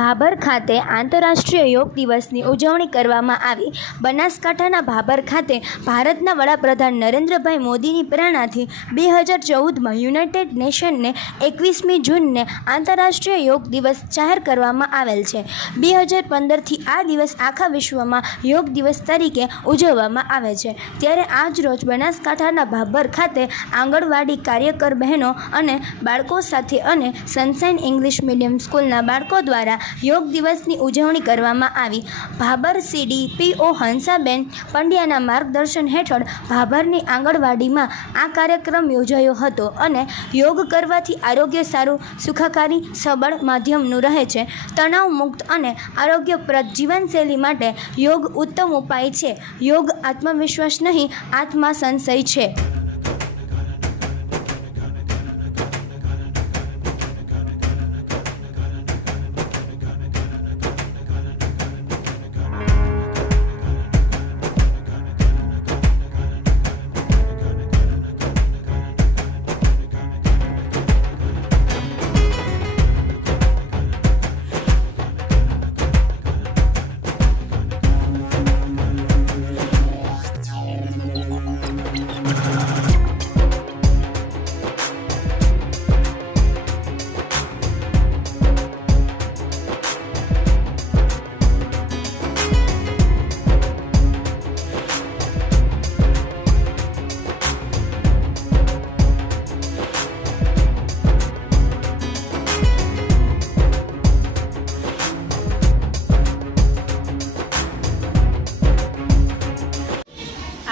ભાભર ખાતે આંતરરાષ્ટ્રીય યોગ દિવસની ઉજવણી કરવામાં આવી। બનાસકાંઠાના ભાભર ખાતે ભારતના વડાપ્રધાન નરેન્દ્રભાઈ મોદીની પ્રેરણાથી 2014માં યુનાઇટેડ નેશનને 21મી જૂનને આંતરરાષ્ટ્રીય યોગ દિવસ જાહેર કરવામાં આવેલ છે। 2015થી આ દિવસ આખા વિશ્વમાં યોગ દિવસ તરીકે ઉજવવામાં આવે છે। ત્યારે આજ રોજ બનાસકાંઠાના ભાભર ખાતે આંગણવાડી કાર્યકર બહેનો અને બાળકો સાથે અને સનશાઇન ઇંગ્લિશ મીડિયમ સ્કૂલના બાળકો દ્વારા યોગ દિવસની ઉજવણી કરવામાં આવી। ભાભર CDPO હંસાબેન પંડ્યાના માર્ગદર્શન હેઠળ ભાભરની આંગણવાડીમાં આ કાર્યક્રમ યોજાયો હતો અને યોગ કરવાથી આરોગ્ય સારું, સુખાકારી, સબળ, માધ્યમનું રહે છે। તણાવ મુક્ત અને આરોગ્યપ્રદ જીવનશૈલી માટે યોગ ઉત્તમ ઉપાય છે। યોગ આત્મવિશ્વાસ નહીં, આત્મા સંશય છે।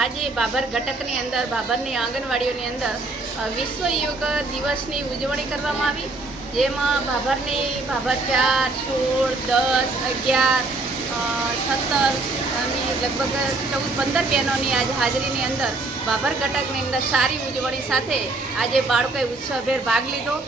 આજે ભાભર ઘટકની અંદર ભાભરની આંગણવાડીઓની અંદર વિશ્વ યોગ દિવસની ઉજવણી કરવામાં આવી, જેમાં ભાભર 4, 16, 10, 11, 17 અને લગભગ 14-15 બહેનોની આજે હાજરીની અંદર ભાભર ઘટકની અંદર સારી ઉજવણી સાથે આજે બાળકોએ ઉત્સવભેર ભાગ લીધો।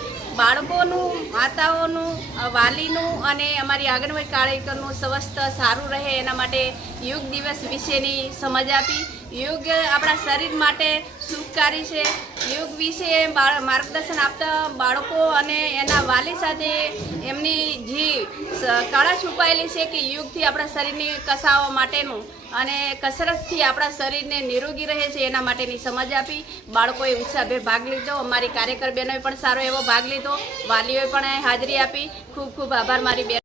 બાળકોનું, માતાઓનું, વાલીનું અને અમારી આંગણવાડી કાર્યકરનું સ્વાસ્થ્ય સારું રહે એના માટે યોગ દિવસ વિશેની સમજ આપી। યોગ આપણા શરીર માટે સુખકારી છે। યોગ વિશે માર્ગદર્શન આપતા બાળકો અને એના વાલી સાથે એમની જે કળા છુપાયેલી છે કે યોગથી આપણા શરીરની કસાવા માટેનું અને કસરતથી આપણા શરીરને નિરોગી રહે છે એના માટેની સમજ આપી। બાળકોએ ઉત્સાહભેર ભાગ લીધો, અમારી કાર્યકર બહેનોએ પણ સારો એવો ભાગ લીધો, વાલીઓએ પણ હાજરી આપી। ખૂબ ખૂબ આભાર મારી બેન।